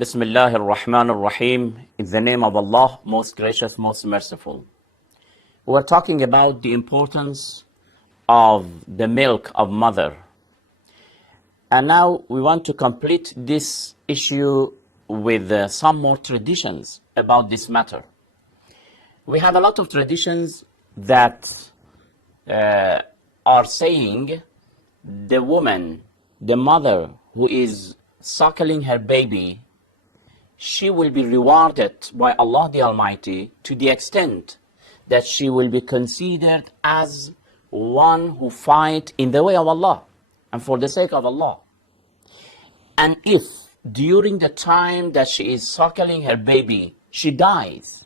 Bismillah ar-Rahman ar-Rahim. In the name of Allah, most gracious, most merciful. We're talking about the importance of the milk of mother. And now we want to complete this issue with some more traditions about this matter. We have a lot of traditions that are saying the woman, the mother who is suckling her baby, she will be rewarded by Allah the Almighty to the extent that she will be considered as one who fight in the way of Allah and for the sake of Allah. And if during the time that she is suckling her baby, she dies,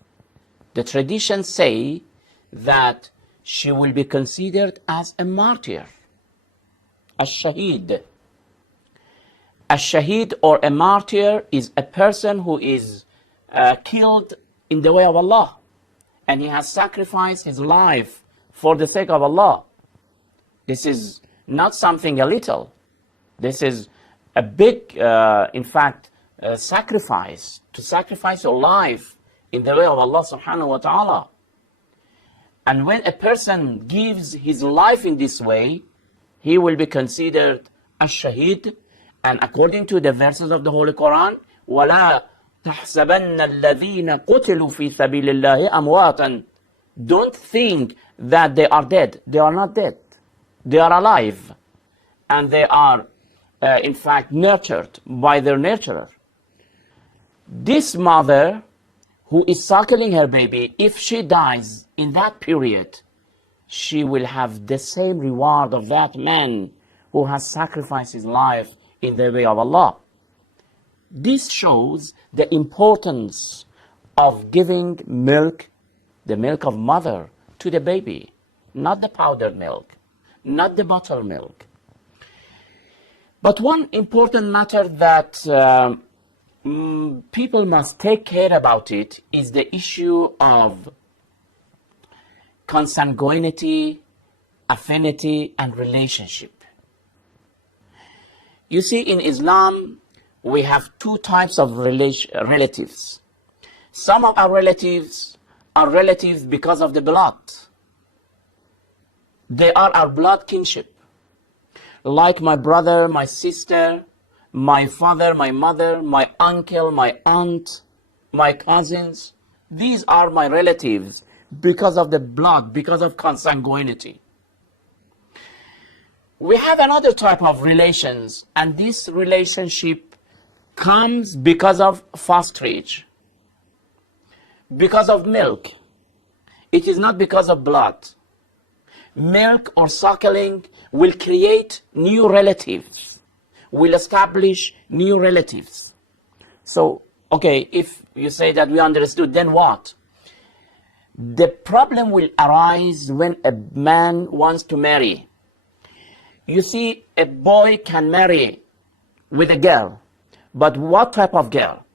the traditions say that she will be considered as a martyr, a shaheed. A shaheed or a martyr is a person who is killed in the way of Allah, and he has sacrificed his life for the sake of Allah. This is not something a little. This is a big, sacrifice, to sacrifice your life in the way of Allah subhanahu wa ta'ala. And when a person gives his life in this way, he will be considered a shaheed. And according to the verses of the Holy Quran, وَلَا تَحْسَبَنَّ الَّذِينَ قُتِلُوا فِي سَبِيلِ اللَّهِ أَمْوَاتًا. Don't think that they are dead. They are not dead. They are alive. And they are, nurtured by their nurturer. This mother who is suckling her baby, if she dies in that period, she will have the same reward of that man who has sacrificed his life in the way of Allah. This shows the importance of giving milk, the milk of mother, to the baby, not the powdered milk, not the buttermilk. But one important matter that people must take care about it is the issue of consanguinity, affinity, and relationship. You see, in Islam, we have two types of relatives. Some of our relatives are relatives because of the blood. They are our blood kinship. Like my brother, my sister, my father, my mother, my uncle, my aunt, my cousins. These are my relatives because of the blood, because of consanguinity. We have another type of relations, and this relationship comes because of fosterage, because of milk. It is not because of blood. Milk or suckling will create new relatives, will establish new relatives. So, okay, if you say that we understood, then what? The problem will arise when a man wants to marry. You see, a boy can marry with a girl, but what type of girl?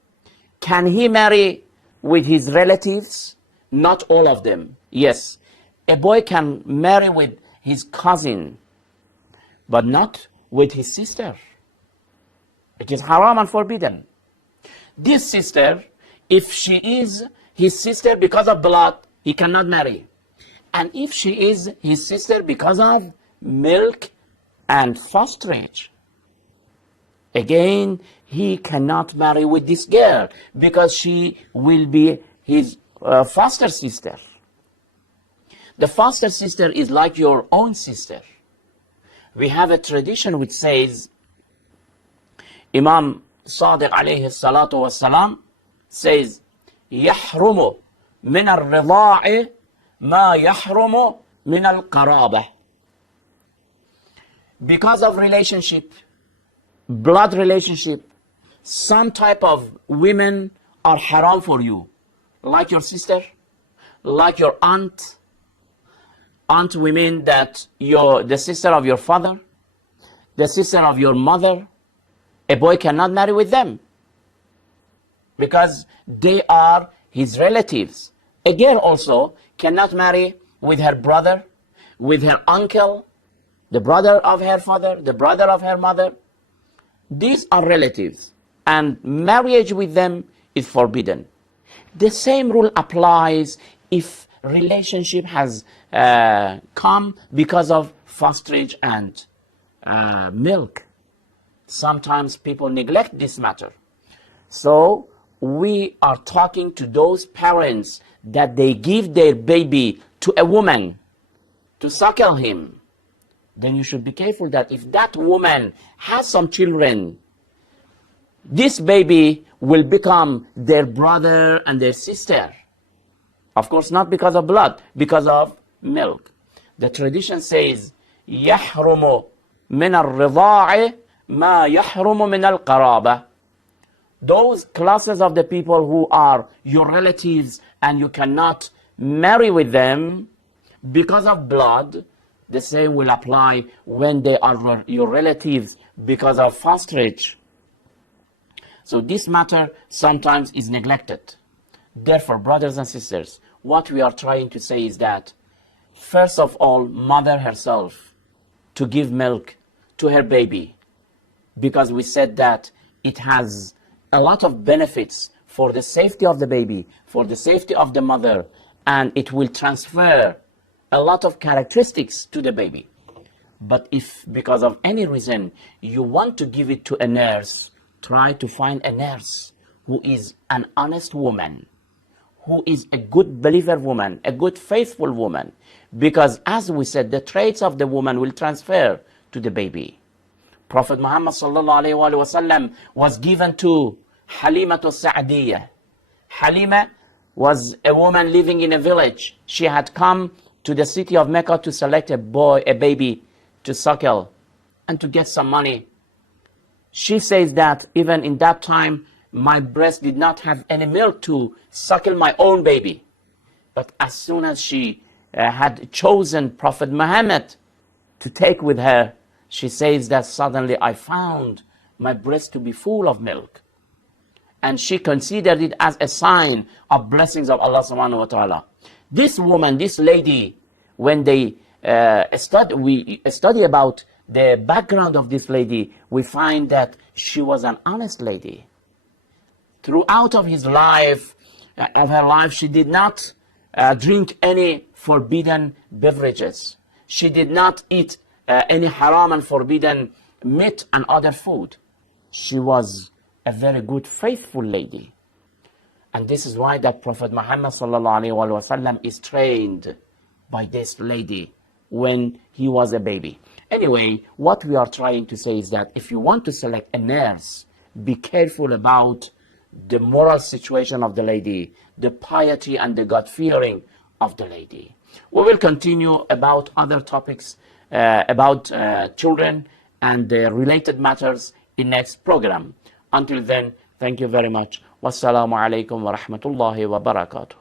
Can he marry with his relatives? Not all of them. Yes, a boy can marry with his cousin, but not with his sister. It is haram and forbidden. This sister, if she is his sister because of blood, he cannot marry. And if she is his sister because of milk and fosterage, again, he cannot marry with this girl because she will be his foster sister. The foster sister is like your own sister. We have a tradition which says, Imam Sadiq alayhi salatu wasalam says, يحرم من الرضاع ما يحرم من القرابة. Because of relationship, blood relationship, some type of women are haram for you, like your sister, like your aunt women that the sister of your father, the sister of your mother. A boy cannot marry with them because they are his relatives. A girl also cannot marry with her brother, with her uncle, the brother of her father, the brother of her mother. These are relatives. and marriage with them is forbidden. The same rule applies if relationship has come because of fosterage and milk. Sometimes people neglect this matter. So we are talking to those parents that they give their baby to a woman to suckle him. Then you should be careful that if that woman has some children, this baby will become their brother and their sister. Of course, not because of blood, because of milk. The tradition says, يحرم من الرضاع ما يحرم من القرابة. Those classes of the people who are your relatives and you cannot marry with them because of blood, the same will apply when they are your relatives because of fosterage. So this matter sometimes is neglected. Therefore, brothers and sisters, what we are trying to say is that, first of all, mother herself to give milk to her baby, because we said that it has a lot of benefits for the safety of the baby, for the safety of the mother, and it will transfer a lot of characteristics to the baby. But if because of any reason you want to give it to a nurse, try to find a nurse who is an honest woman, who is a good believer woman, a good faithful woman, because as we said, the traits of the woman will transfer to the baby. Prophet Muhammad sallallahu alaihi wasallam was given to Halima Sa'diyah. Halima was a woman living in a village. She had come to the city of Mecca to select a baby to suckle and to get some money. She says that even in that time, my breast did not have any milk to suckle my own baby. But as soon as she had chosen Prophet Muhammad to take with her, she says that suddenly I found my breast to be full of milk. And she considered it as a sign of blessings of Allah subhanahu wa ta'ala. This woman, this lady, when we study about the background of this lady, we find that she was an honest lady. Throughout of her life, she did not drink any forbidden beverages. She did not eat any haram and forbidden meat and other food. She was a very good, faithful lady. And this is why that Prophet Muhammad sallallahu alaihi wasallam is trained by this lady when he was a baby. Anyway, what we are trying to say is that if you want to select a nurse, be careful about the moral situation of the lady, the piety and the God-fearing of the lady. We will continue about other topics about children and the related matters in next program. Until then, thank you very much. Wassalamu alaikum wa rahmatullahi wa barakatuh.